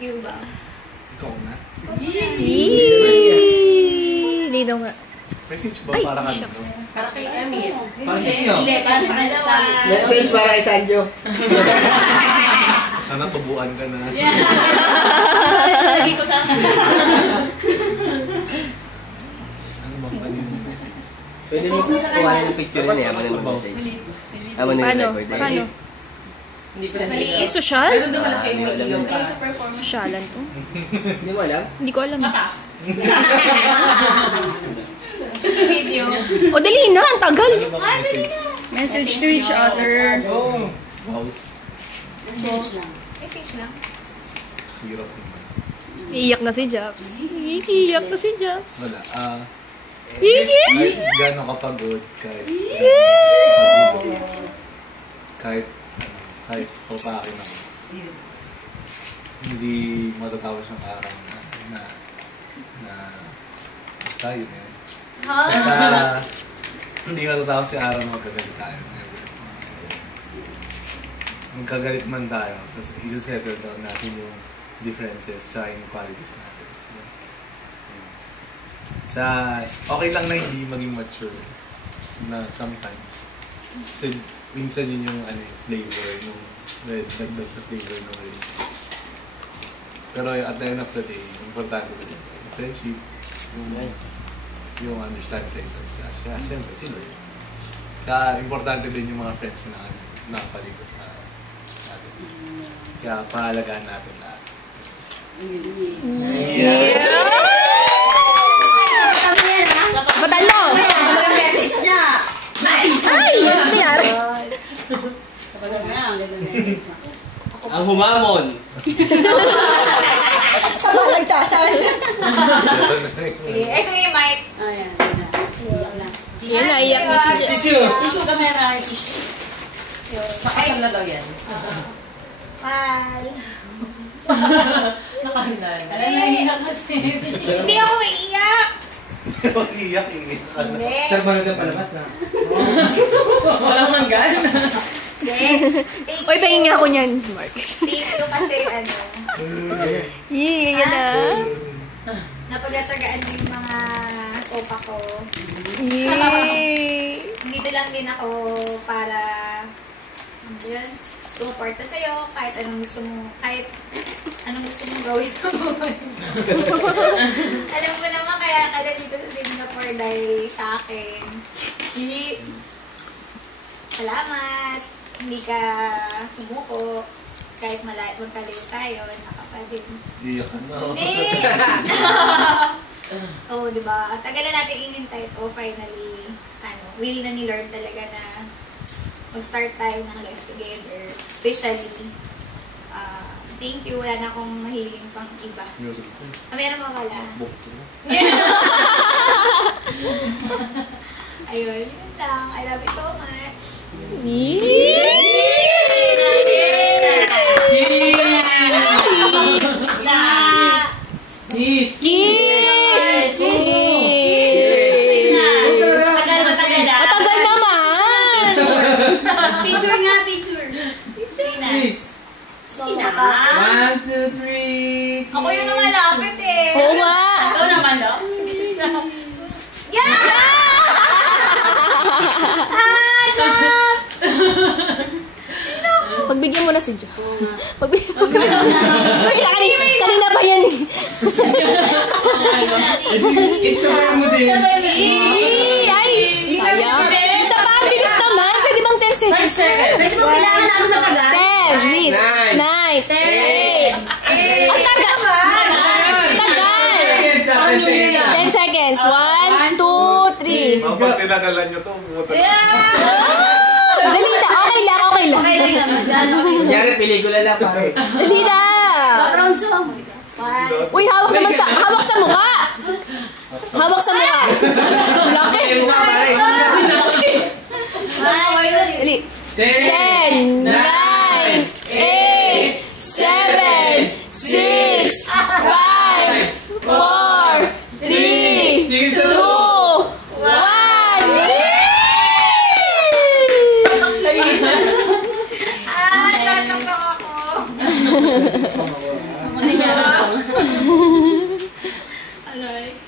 Cuba. Ikaw na. Linaw nga. Message ba para kanino? Para kay Emmy. Para sa inyo. Hindi, para sa dalawa. Message para kay Sanjo. Sana tubuan ka na. Lagi ko tama. Ano bang kanino message? Pwede mo kuha ng picture yun eh. Aman na message. Aman na yung record. Paano? Hindi pa Mali, social? Pero doon malaki yung ilaw. Socialan to. Hindi mo alam? Hindi ko alam. Video. O, dali na. Ang tagal. Ano bang message? Message to each other. Oh! Mouse. Message lang. Message lang. Hirap naman. Iiyak na si Japs. Iiyak na si Japs. Wala. Iiyak. Kahit gano'n kapagod, kahit papakin ako, hindi matatapos ng araw na basta yun eh. Basta hindi matatapos yung araw na magkagalit tayo. Magkagalit man tayo, tapos isa-settle down natin yung differences tsaka yung qualities natin. Tsaka okay lang na hindi maging mature na sometimes. Kasi minsan yun yung flavor, yung dagdag sa flavor ng relationship. Pero at the end of the day, importante ko din yung friendship, yung understand sa isa't isa. Siyempre, sino yun? Kaya importante din yung mga friends na nakapaligid sa atin. Kaya pahalagaan natin lahat. Badalo! Ano yung message niya? Ay! Ano nangyari? Ang humamon! Sa balagtasan. Sige, ito yung mic. Ayan. Yan, naiyak na si Japs. Tissue! Tissue camera. Makasal na daw yan. Pal. Nakahanda na. Alam na iyak kasi. Hindi ako maiiyak. Iyak ka na. Hindi. Sir, manood ang palabas na. Walang hanggan. Hindi. Uy, pahingin ako niyan, Mark. Thank you kasi Yee, yan na. napagtsagaan mo yung mga topa ko. Yee. Dito lang din ako para suporta sa'yo kahit anong gusto mong gawin sa buhay. Alam ko naman kaya dito sa Singapore dahil sa akin. Salamat. Hindi ka sumuko. Kahit magkaliw tayo, saka pa din. Iyak ka na. Hindi! Oo, diba? At tagal na natin inintay ito. Finally, will na ni Lord talaga na mag-start tayo ng life together. Especially, thank you. Wala na akong mahiling pang iba. Meron mo pala. Ayun, yun lang. I love you so much. Kiss! Kiss! Matagal naman! Picture nga, picture. Kiss! So, 1, 2, 3, ako yung namalapit eh. Oo nga! Ito naman daw. Yeah! Pagbigyan mo na si Jo. Pagbigyan mo na. Kanina pa yan eh. It's the way mo din. Ay! Sayang. Isa pa, ang bilis naman. Pwede bang 10 seconds? 5 seconds. Pwede mo kailangan namin matagal? 10, please. 9, 8. Ang tagal. Tagal. 10 seconds. 1, 2, 3. Mabang tinagalan nyo to. Dali na. Okay lang, okay lang. Okay lang naman. Kunyari, pelikula lang pare. Dali na. Background song. Uy, hawak naman sa, hawak sa mukha. Hawak sa mukha. Laki. Ay, mukha pare. Dali. 10, 9, 8, 7, 6, 5, 4, 3, 2, 1. Tatanggap ako. Bye.